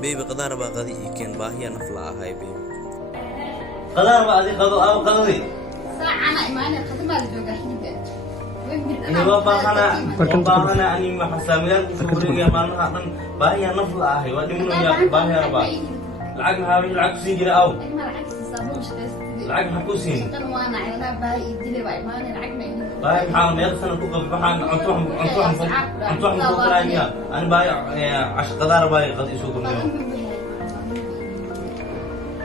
بيبي قدار باقدي كان باهي نفلا هاي بيبي قدار باقدي قدو أو قدي ساعة أنا إيمانة خدمة الجوجا حنيدة ini bapak ani mahasamiyan kuburi ya mana kan bahaya nafla ahi wadi munya bahaya ba lacag hawi lacag si jira aw lacag hakusin kan wana ayna bahay idile ba imaanay lacag ma ini bahay maxaa meel sana ku qabaxan antuhum bukranya ani bahay ash qadar bahay qad isu gurniyo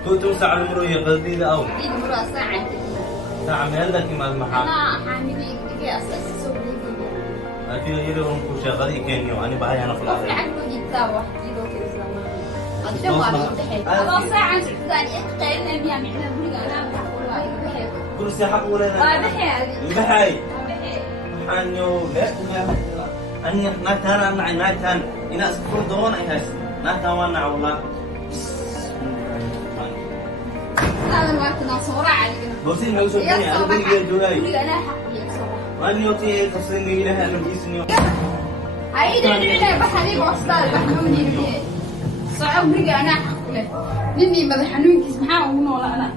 tu sa'al muru ya qadi aw muru sa'a meel laki ma maxaa ana xamidi أساس سوق أكيد يجرون كل شيء غادي يكينيو أنا بعيا أنا في الآخر. عقله جدا واحد يدو كذا زمان. أنت ما بتحب. هذا ساعة ثاني أتقين أن يعملنا بلي أنا بقول لا يبحث. كل شيء حق ولا لا. بحث. بحث. حنيو لا أني ناتنا ناتنا إن أسكر دون إيش ناتنا أنا والله. هذا الوقت نصورة عليك. بصير ما يوصل فيني أنا بقول جولاي. بقول أنا حقي أصور. أنا يوتي تصلني لها أنا بيسني. عيد اللي بحني وصل بحنوني بيه. صعب بقى أنا حقي. مني ما بحنوني كسمحة ونولا أنا.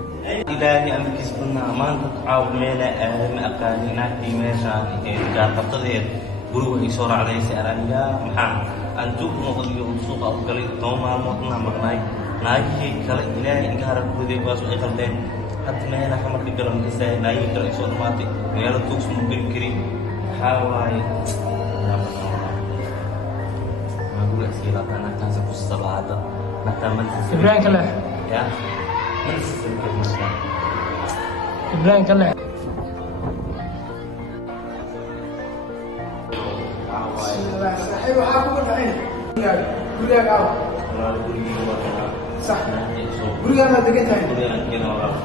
إلهي أنا كسبنا ما أنت تعاود ميلا أهم أقالينا في ميشان إذا قطعت بروح يصور عليه سأرانيا محام أنتم مغلي وسوق أو قليل توما مطنا مغناي ناجي كلا إلهي إنك هرب بدي باسو إقلتين حتى ميلا حمر كلام كسا ناجي كلا يصور ماتي ميلا توكس ممكن كري حاواي ما أقول أسيرا أنا كان سبوس هذا نتمنى إبراهيم كله يا إبراهيم كله أيوة حاول أنا كل يوم صح كل يوم هذا كده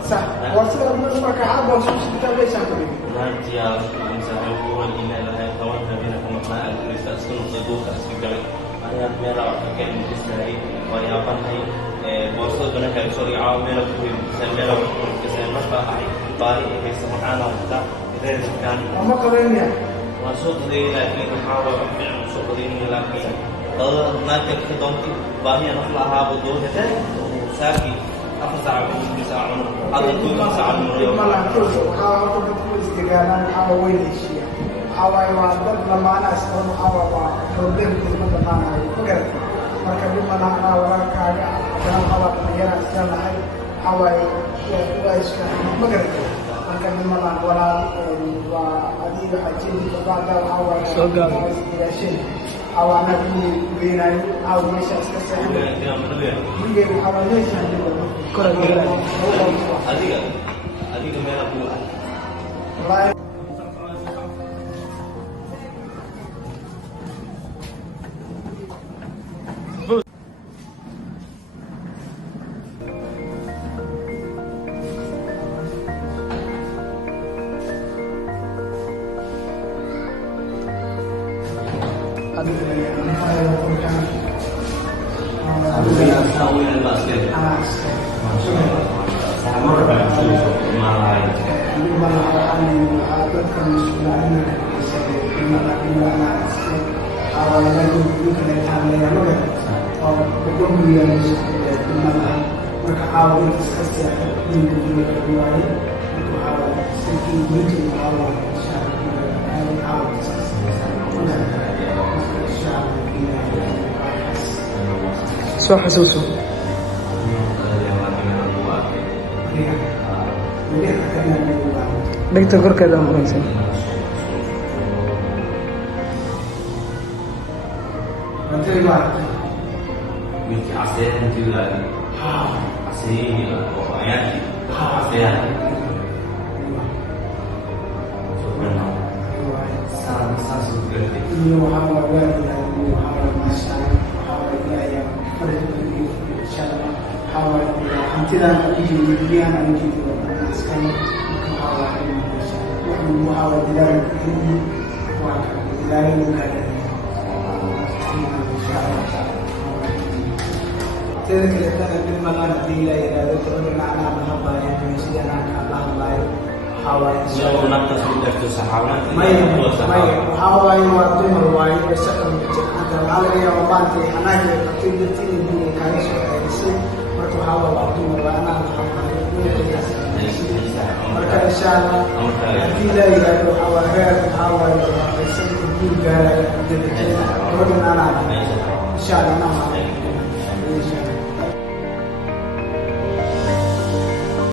صح وصل من ما كعب وشو كتاب ليش عمري nanti ya misalnya bukan ini adalah kawan kami nak mengenal riset sunu kedua kasih ayat merah akan disai wajah apa nih bosol benar kali sorry awam merah pun merah pun kesan mas bahai bari ini subhanallah kita kan أما كلامي masuk dari lagi hawa masuk dari ini lagi kalau nanti kita donti bahaya nak lah betul ada sakit apa sahaja bisa ada tu sahaja malah terus kalau terus kegalan awal ini sih awal wadah lama nas kalau awal problem itu mana bukan mereka di mana awal kaya dalam awal penjara sekarang awal ya sekarang bukan mereka di mana wala adilah haji di pada awal awal nabi bina awal masih sekarang ini awal masih كرة كبيرة هذيك ميلا بولا soo xasuuso dhegta korkeeda aan qoraysan Binti ASEAN juga ASEAN pokoknya ASEAN sebenarnya sangat suka ini muhammad muhammad masyarakat muhammad yang berdiri insyaallah awal hantiran di dunia ini sekali awal ini awal dari ini dari negara تذكر أن الملائكة لا يدرون أن محبة يمشي أن الله لا حاول لو نقص بدك صحابنا وحاول يوضم الواي يسأل أنت العالم يا وبانتي أنا هي كتير جتني من كايش وكايسي وتحاول يوضم الواي أنا مركز إن شاء الله أكيد لا يقدر حاول غير حاول يسأل يجيب جال جدتين ودنا أنا إن شاء الله